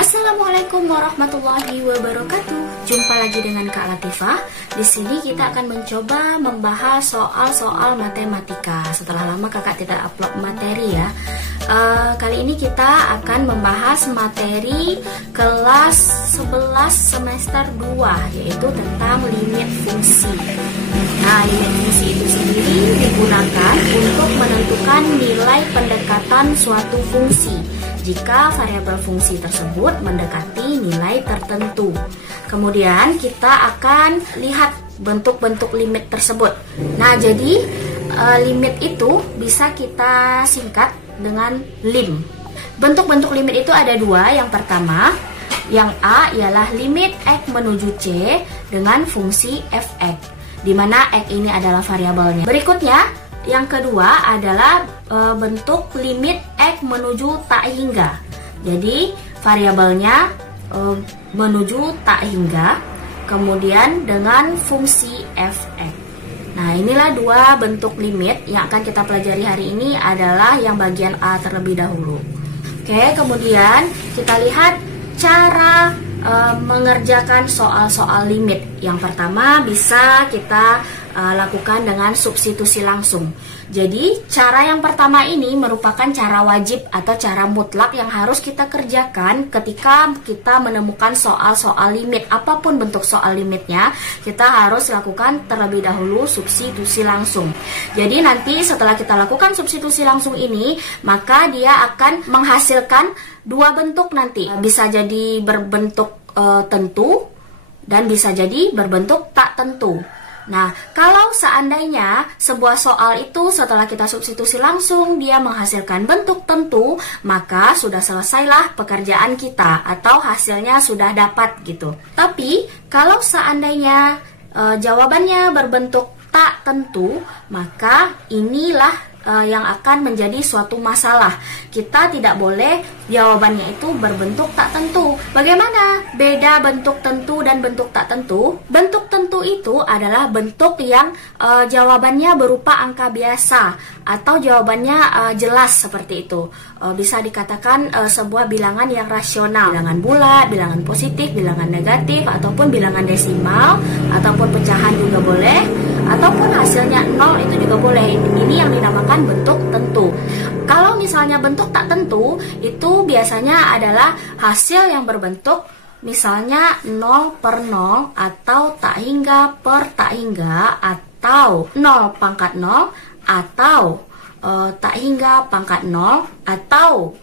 Assalamualaikum warahmatullahi wabarakatuh. Jumpa lagi dengan Kak Latifah. Di sini kita akan mencoba membahas soal-soal matematika. Setelah lama kakak tidak upload materi ya. Kali ini kita akan membahas materi kelas 11 semester 2, yaitu tentang limit fungsi. Nah, limit fungsi itu sendiri digunakan untuk menentukan nilai pendekatan suatu fungsi jika variabel fungsi tersebut mendekati nilai tertentu. Kemudian kita akan lihat bentuk-bentuk limit tersebut. Nah, jadi limit itu bisa kita singkat dengan lim. Bentuk-bentuk limit itu ada dua. Yang pertama, yang A ialah limit x menuju C dengan fungsi fx, di mana x ini adalah variabelnya. Berikutnya, yang kedua adalah bentuk limit x menuju tak hingga. Jadi variabelnya menuju tak hingga, kemudian dengan fungsi fx. Nah, inilah dua bentuk limit yang akan kita pelajari hari ini, adalah yang bagian A terlebih dahulu. Oke, kemudian kita lihat cara mengerjakan soal-soal limit. Yang pertama bisa kita lakukan dengan substitusi langsung. Jadi cara yang pertama ini merupakan cara wajib atau cara mutlak yang harus kita kerjakan ketika kita menemukan soal-soal limit. Apapun bentuk soal limitnya, kita harus lakukan terlebih dahulu substitusi langsung. Jadi nanti setelah kita lakukan substitusi langsung ini, maka dia akan menghasilkan dua bentuk nanti. Bisa jadi berbentuk tentu dan bisa jadi berbentuk tak tentu. Nah, kalau seandainya sebuah soal itu setelah kita substitusi langsung dia menghasilkan bentuk tentu, maka sudah selesailah pekerjaan kita atau hasilnya sudah dapat gitu. Tapi kalau seandainya jawabannya berbentuk tak tentu, maka inilah yang akan menjadi suatu masalah. Kita tidak boleh jawabannya itu berbentuk tak tentu. Bagaimana beda bentuk tentu dan bentuk tak tentu? Bentuk tentu itu adalah bentuk yang jawabannya berupa angka biasa atau jawabannya jelas seperti itu. Bisa dikatakan sebuah bilangan yang rasional, bilangan bulat, bilangan positif, bilangan negatif, ataupun bilangan desimal, ataupun pecahan juga boleh, ataupun hasilnya 0 itu juga boleh. Ini yang dinamakan bentuk tentu. Kalau misalnya bentuk tak tentu, itu biasanya adalah hasil yang berbentuk misalnya 0 per 0, atau tak hingga per tak hingga, atau 0 pangkat 0, atau tak hingga pangkat 0, atau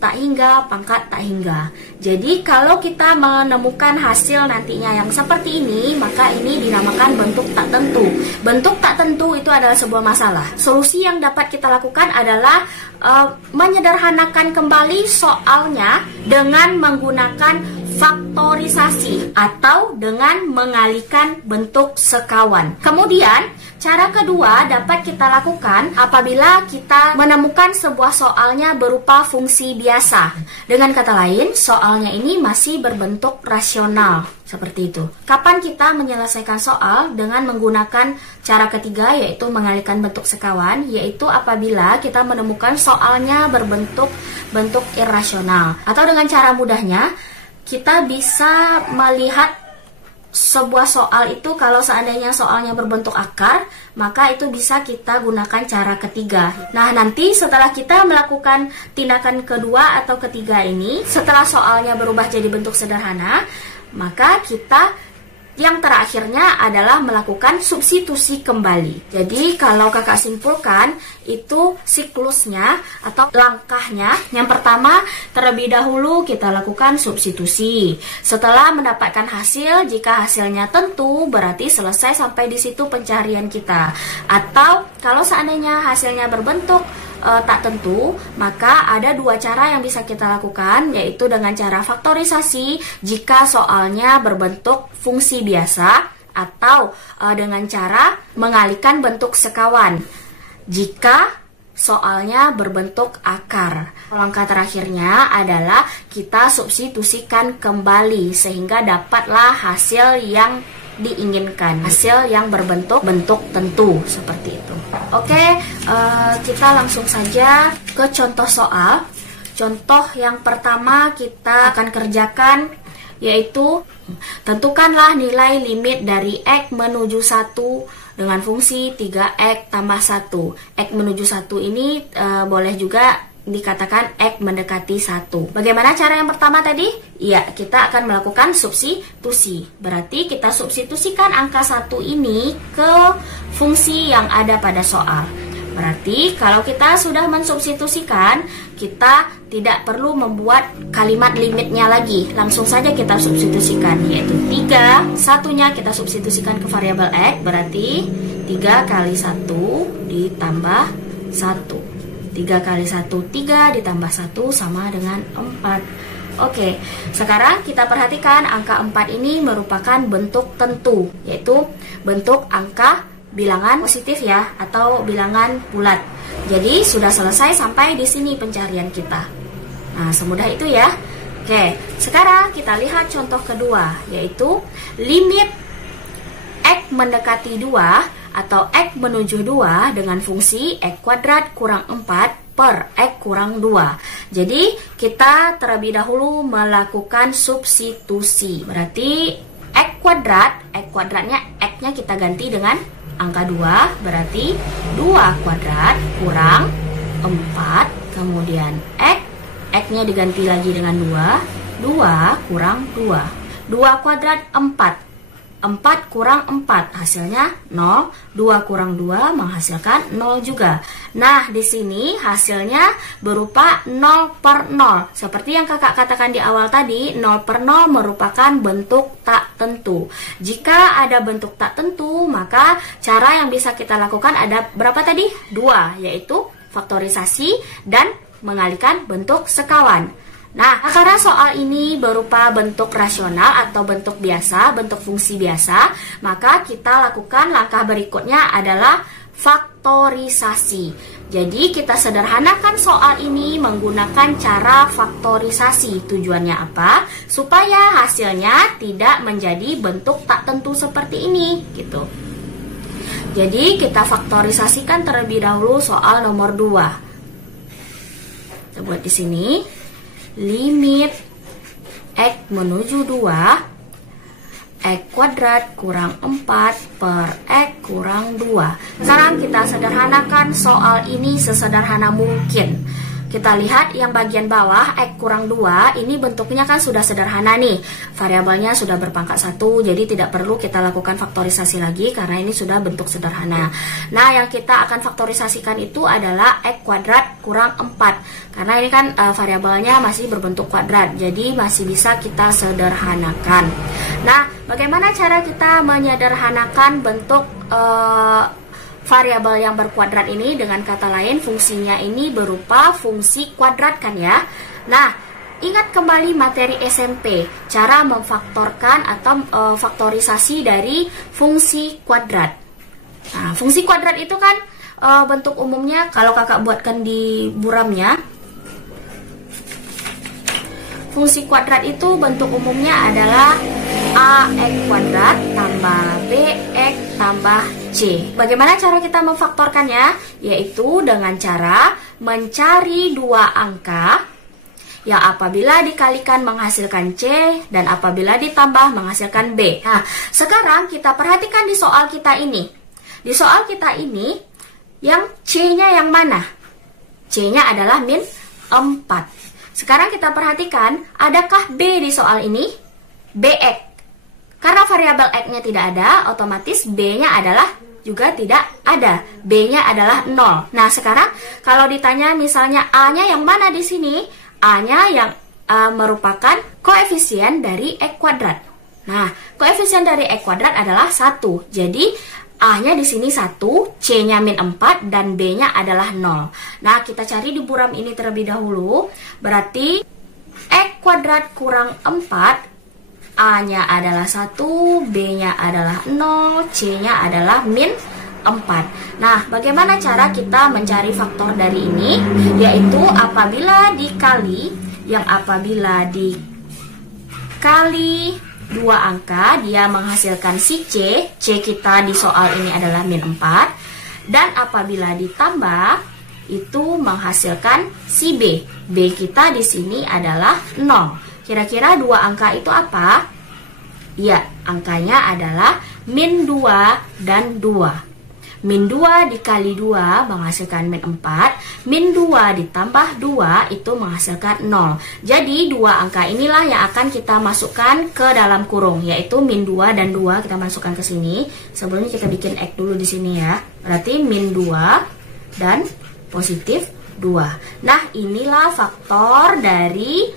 tak hingga pangkat tak hingga. Jadi kalau kita menemukan hasil nantinya yang seperti ini, maka ini dinamakan bentuk tak tentu. Bentuk tak tentu itu adalah sebuah masalah. Solusi yang dapat kita lakukan adalah menyederhanakan kembali soalnya dengan menggunakan faktorisasi atau dengan mengalihkan bentuk sekawan. Kemudian cara kedua dapat kita lakukan apabila kita menemukan sebuah soalnya berupa fungsi biasa. Dengan kata lain, soalnya ini masih berbentuk rasional, seperti itu. Kapan kita menyelesaikan soal dengan menggunakan cara ketiga, yaitu mengalihkan bentuk sekawan, yaitu apabila kita menemukan soalnya berbentuk irasional. Atau dengan cara mudahnya, kita bisa melihat sebuah soal itu kalau seandainya soalnya berbentuk akar, maka itu bisa kita gunakan cara ketiga. Nah, nanti setelah kita melakukan tindakan kedua atau ketiga ini, setelah soalnya berubah jadi bentuk sederhana, maka kita yang terakhirnya adalah melakukan substitusi kembali. Jadi kalau kakak simpulkan, itu siklusnya atau langkahnya. Yang pertama, terlebih dahulu kita lakukan substitusi. Setelah mendapatkan hasil, jika hasilnya tentu, berarti selesai sampai di situ pencarian kita. Atau kalau seandainya hasilnya berbentuk tak tentu, maka ada dua cara yang bisa kita lakukan, yaitu dengan cara faktorisasi jika soalnya berbentuk fungsi biasa, atau dengan cara mengalihkan bentuk sekawan jika soalnya berbentuk akar. Langkah terakhirnya adalah kita substitusikan kembali sehingga dapatlah hasil yang diinginkan, hasil yang berbentuk tentu seperti itu. Oke, kita langsung saja ke contoh soal. contoh yang pertama kita akan kerjakan, yaitu tentukanlah nilai limit dari X menuju 1 dengan fungsi 3X tambah 1. X menuju 1 ini boleh juga dikatakan X mendekati 1. Bagaimana cara yang pertama tadi? Ya, kita akan melakukan substitusi. Berarti kita substitusikan angka 1 ini ke fungsi yang ada pada soal. Berarti kalau kita sudah mensubstitusikan, kita tidak perlu membuat kalimat limitnya lagi. Langsung saja kita substitusikan, yaitu 3, satunya kita substitusikan ke variabel X. Berarti 3 kali 1 ditambah 1. 3 kali 1, 3 ditambah 1 sama dengan 4. Oke, sekarang kita perhatikan angka 4 ini merupakan bentuk tentu, yaitu bentuk angka bilangan positif ya, atau bilangan bulat. Jadi sudah selesai sampai di sini pencarian kita. Nah, semudah itu ya. Oke, sekarang kita lihat contoh kedua, yaitu limit X mendekati 2 atau X menuju 2 dengan fungsi X kuadrat kurang 4 per X kurang 2. Jadi kita terlebih dahulu melakukan substitusi. Berarti X kuadratnya X-nya kita ganti dengan angka 2. Berarti 2 kuadrat kurang 4. Kemudian X-nya diganti lagi dengan 2. 2 kurang 2. 2 kuadrat 4. 4 kurang 4 hasilnya 0, 2 kurang 2 menghasilkan 0 juga. Nah, di sini hasilnya berupa 0 per 0. Seperti yang kakak katakan di awal tadi, 0 per 0 merupakan bentuk tak tentu. Jika ada bentuk tak tentu, maka cara yang bisa kita lakukan ada berapa tadi? 2, yaitu faktorisasi dan mengalihkan bentuk sekawan. Nah, karena soal ini berupa bentuk rasional atau bentuk biasa, bentuk fungsi biasa, maka kita lakukan langkah berikutnya adalah faktorisasi. Jadi, kita sederhanakan soal ini menggunakan cara faktorisasi. Tujuannya apa? Supaya hasilnya tidak menjadi bentuk tak tentu seperti ini, gitu. Jadi, kita faktorisasikan terlebih dahulu soal nomor 2. Kita buat di sini. Limit X menuju 2 X kuadrat kurang 4 per X kurang 2. Sekarang kita sederhanakan soal ini sesederhana mungkin. Kita lihat yang bagian bawah X kurang 2 ini bentuknya kan sudah sederhana nih. Variabelnya sudah berpangkat 1, jadi tidak perlu kita lakukan faktorisasi lagi karena ini sudah bentuk sederhana. Nah, yang kita akan faktorisasikan itu adalah X kuadrat kurang 4. Karena ini kan variabelnya masih berbentuk kuadrat, jadi masih bisa kita sederhanakan. Nah, bagaimana cara kita menyederhanakan bentuk variabel yang berkuadrat ini? Dengan kata lain, fungsinya ini berupa fungsi kuadrat kan ya. Nah, ingat kembali materi SMP, cara memfaktorkan atau faktorisasi dari fungsi kuadrat. Nah, fungsi kuadrat itu kan bentuk umumnya, kalau kakak buatkan di buramnya, fungsi kuadrat itu bentuk umumnya adalah AX kuadrat tambah BX tambah C. Bagaimana cara kita memfaktorkannya? Yaitu dengan cara mencari dua angka yang apabila dikalikan menghasilkan C dan apabila ditambah menghasilkan B. Nah, sekarang kita perhatikan di soal kita ini. Di soal kita ini, yang C-nya yang mana? C-nya adalah min 4. Sekarang kita perhatikan, adakah B di soal ini? BX. Karena variabel X-nya tidak ada, otomatis B-nya adalah juga tidak ada. B-nya adalah 0. Nah, sekarang kalau ditanya misalnya A-nya yang mana di sini? A-nya yang merupakan koefisien dari X kuadrat. Nah, koefisien dari X kuadrat adalah 1. Jadi, A-nya di sini 1, C-nya min 4, dan B-nya adalah 0. Nah, kita cari di buram ini terlebih dahulu. Berarti, X kuadrat kurang 4, A-nya adalah 1, B-nya adalah 0, C-nya adalah min 4. Nah, bagaimana cara kita mencari faktor dari ini? Yaitu apabila dikali dua angka, dia menghasilkan si C. C kita di soal ini adalah min 4. Dan apabila ditambah, itu menghasilkan si B. B kita di sini adalah 0. Kira-kira dua angka itu apa? Ya, angkanya adalah min 2 dan 2. Min 2 dikali 2 menghasilkan min 4. Min 2 ditambah 2 itu menghasilkan 0. Jadi dua angka inilah yang akan kita masukkan ke dalam kurung, yaitu min 2 dan 2 kita masukkan ke sini. Sebelumnya kita bikin X dulu di sini ya. Berarti min 2 dan positif 2. Nah, inilah faktor dari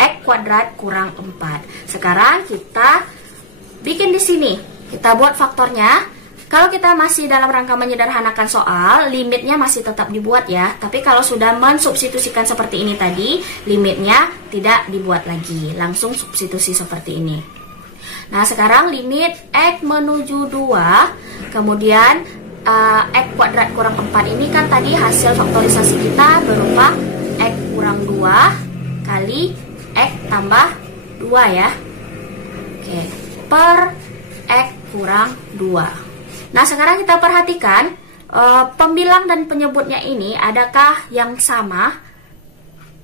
X kuadrat kurang 4. Sekarang kita bikin di sini. Kita buat faktornya. Kalau kita masih dalam rangka menyederhanakan soal, limitnya masih tetap dibuat ya. Tapi kalau sudah mensubstitusikan seperti ini tadi, limitnya tidak dibuat lagi. Langsung substitusi seperti ini. Nah, sekarang limit X menuju 2, kemudian X kuadrat kurang 4 ini kan tadi hasil faktorisasi kita berupa X kurang 2 kali X tambah 2 ya. Oke, per X kurang 2. Nah, sekarang kita perhatikan pembilang dan penyebutnya ini adakah yang sama?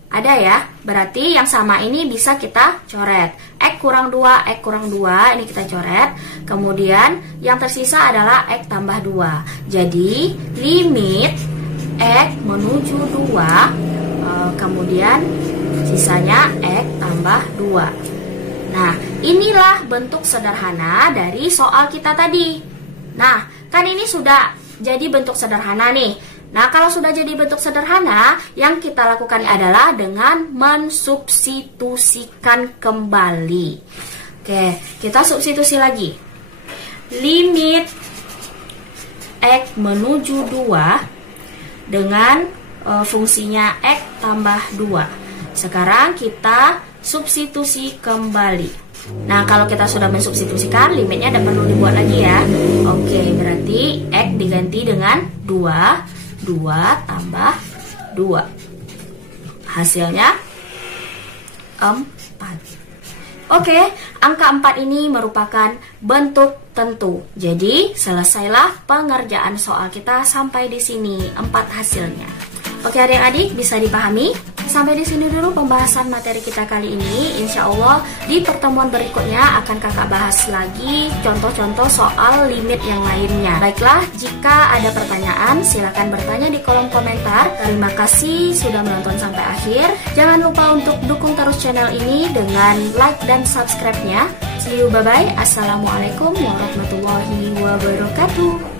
Ada ya, berarti yang sama ini bisa kita coret. X kurang 2, X kurang 2, ini kita coret. Kemudian yang tersisa adalah X tambah 2. Jadi, limit X menuju 2, kemudian sisanya X tambah 2. Nah, inilah bentuk sederhana dari soal kita tadi. Nah, kan ini sudah jadi bentuk sederhana nih. Nah, kalau sudah jadi bentuk sederhana, yang kita lakukan adalah dengan mensubstitusikan kembali. Oke, kita substitusi lagi. Limit X menuju 2 dengan fungsinya X tambah 2. Sekarang kita substitusi kembali. Nah, kalau kita sudah mensubstitusikan, limitnya tidak perlu dibuat lagi ya. Oke, berarti X diganti dengan 2. 2 tambah 2. Hasilnya 4. Oke, angka 4 ini merupakan bentuk tentu. Jadi, selesailah pengerjaan soal kita sampai di sini. 4 hasilnya. Oke, adik-adik bisa dipahami? Sampai di sini dulu pembahasan materi kita kali ini. Insya Allah di pertemuan berikutnya akan kakak bahas lagi contoh-contoh soal limit yang lainnya. Baiklah, jika ada pertanyaan silakan bertanya di kolom komentar. Terima kasih sudah menonton sampai akhir. Jangan lupa untuk dukung terus channel ini dengan like dan subscribe-nya. See you, bye-bye. Assalamualaikum warahmatullahi wabarakatuh.